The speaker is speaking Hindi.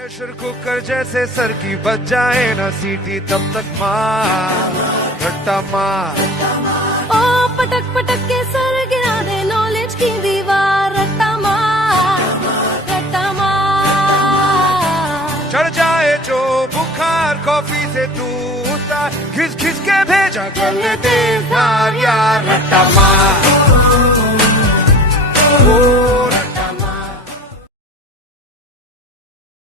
प्रेशर कुकर जैसे सर की बच जाए ना सीटी तब तक मार रट्टा मार। ओ पटक पटक के सर गिरा दे नॉलेज की दीवार, रट्टा मार रट्टा मार। चढ़ जाए जो बुखार कॉफी से तू उतार, घिस घिस के भेजा कर ले दे